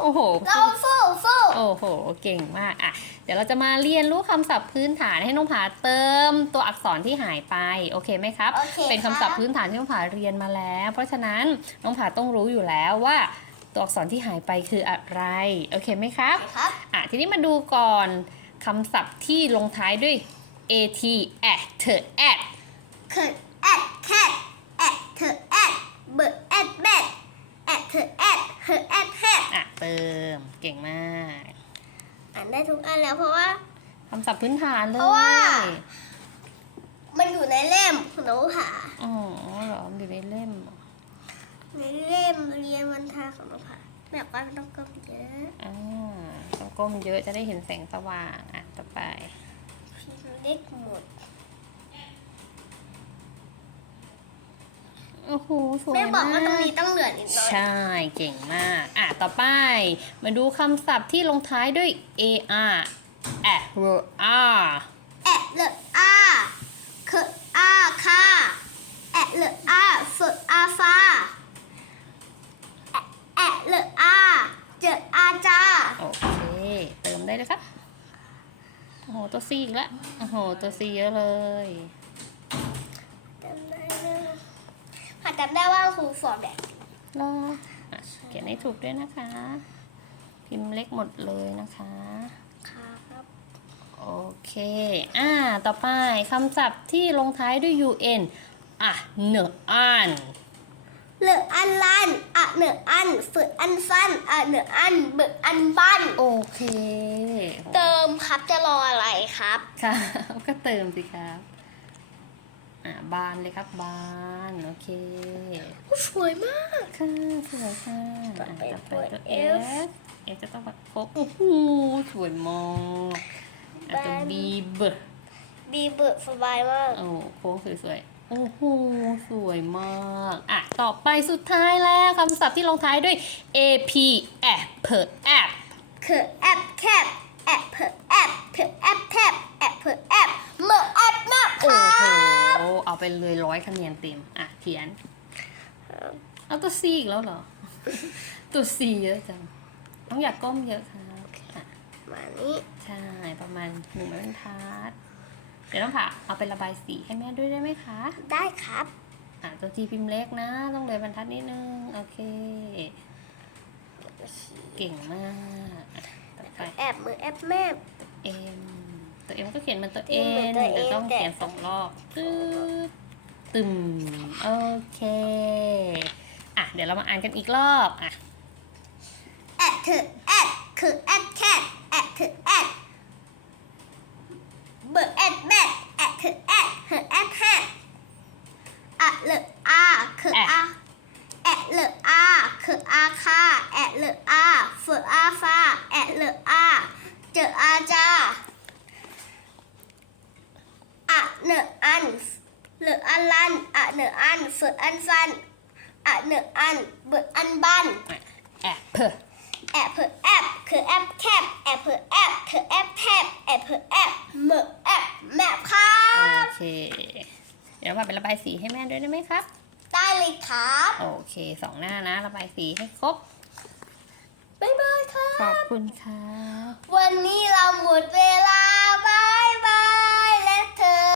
โอ้โห เราสู้สู้โอ้โห เก่งมากอะ เดี๋ยวเราจะมาเรียนรู้คำศัพท์พื้นฐานให้น้องผาเติมตัวอักษรที่หายไป โอเคไหมครับ โอเคเป็นคำศัพท์รับพื้นฐานที่น้องผาเรียนมาแล้ว เพราะฉะนั้นน้องผาต้องรู้อยู่แล้วว่าตัวอักษรที่หายไปคืออะไร โอเคไหมครับ ครับ อะ ทีนี้มาดูก่อนคำศัพท์ที่ลงท้ายด้วย at at เธอ at เขิดแอดแคทแอดเธอแอดเบิร์ดแอดแบดแอดเธอแอด เธอแอดแฮดอะเติมเก่งมาก อ่านได้ทุกอันแล้วเพราะว่า คำศัพท์พื้นฐานเลยเพราะว่า มันอยู่ในเล่มของน้องผาอ๋อเหรอมันอยู่ในเล่มเหรอในเล่มเรียนวันทาของน้องผาแบบว่าต้องกำเยอะอ่าต้องก้มเยอะจะได้เห็นแสงสว่างอะต่อไปพิมพ์เล็กหมด โอ้โหสวยแม่บอกมาว่าตรงกนี้ต้องเหลือนิดหน่อยใช่เก่งมาก อะ ต่อไป มาดูคำศัพท์ที่ลงท้ายด้วย ar แอะเรอ r แอะเลอะอาเคอะอาคาแอะเลอะอาเฟอะอาฟาแอะแอะเลอะอาเจออาจาโอเค เติมได้เลยครับโอ้โห ตัว C อีกแล้วโอ้โห ตัว C เยอะเลย จำได้เลย ผ่าจำได้ว่าครูสอนแบบรออะเขียนให้ถูกด้วยนะคะ พิมพ์เล็กหมดเลยนะคะ ครับโอเค อ่า ต่อไปคำศัพท์ที่ลงท้ายด้วย un อะเนออันเลอะอันลันอะเหนืออันฝึกอันฟันอะเหนืออันเบิกอันบันโอเค เติมครับจะรออะไรครับ ค่ะ ก็เติมสิครับ อ่าบานเลยครับบานโอเคสวยมากค่ะสวยค่ะต่อไปอะตัวตัว F F F จะต้องประกบโอ้โหสวยมากอะตัว B เบอร์บีเบิกสบายมากโอ้โค้งสวยๆโอ้โหสวยมากอะต่อไปสุดท้ายแล้วคำศัพท์ที่ลงท้ายด้วย ap apple app คือแอ ไปเลยร้อยคะแนนเต็ม อะเขียน เอาตัว C อีกแล้วเหรอ ตัว C เยอะจัง ต้องอยากก้มเยอะครับอะมานี้ ใช่ ประมาณหนึ่งไม้บรรทัด เดี๋ยวต้องผ่าเอาไประบายสีให้แม่ด้วยได้ไหมคะ ได้ครับ อะตัวทีพิมพ์เล็กนะ ต้องเลยบรรทัดนิดนึง โอเค เก่งมากอะต่อไป แอปมือแอปแม่เอ็ม ตัวเอ็มก็เขียนมันตัวเอ็เอ็มเหมือนนตัวแต่ M ต้องแต่เขียนสองรอบตึ๊ดตึมโอเคอะเดี๋ยวเรามาอ่านกันอีกรอบอะแอปเธอแอปคือแอปแคบแอปเธอแอปเบิกแอปแบดแอปเธอแอปเธอแอปแฮดอะเลอะอาคืออาแอะเลอะอาคืออาคาแอะเลอะอาฝึกอาฟาแอะเลอะอาเจออาจา อะเนอะอันเลอะอันลันอะเนอะอันฝึกอันฟันอะเนอะอันเบิกอันบันแอปเปแอปเพิแอปคือแอปแคบแอปเพิแอปคือแอปแทบแอปเพิแอปเมอแอปแมปครัโอเค เดี๋ยวมาเป็นระบายสีให้แม่ด้วยได้ไหมครับ ได้เลยครับ โอเคสองหน้านะ ระบายสีให้ครบบ๊ายบายครับขอบบคุณครับวันนี้เราหมดเวลา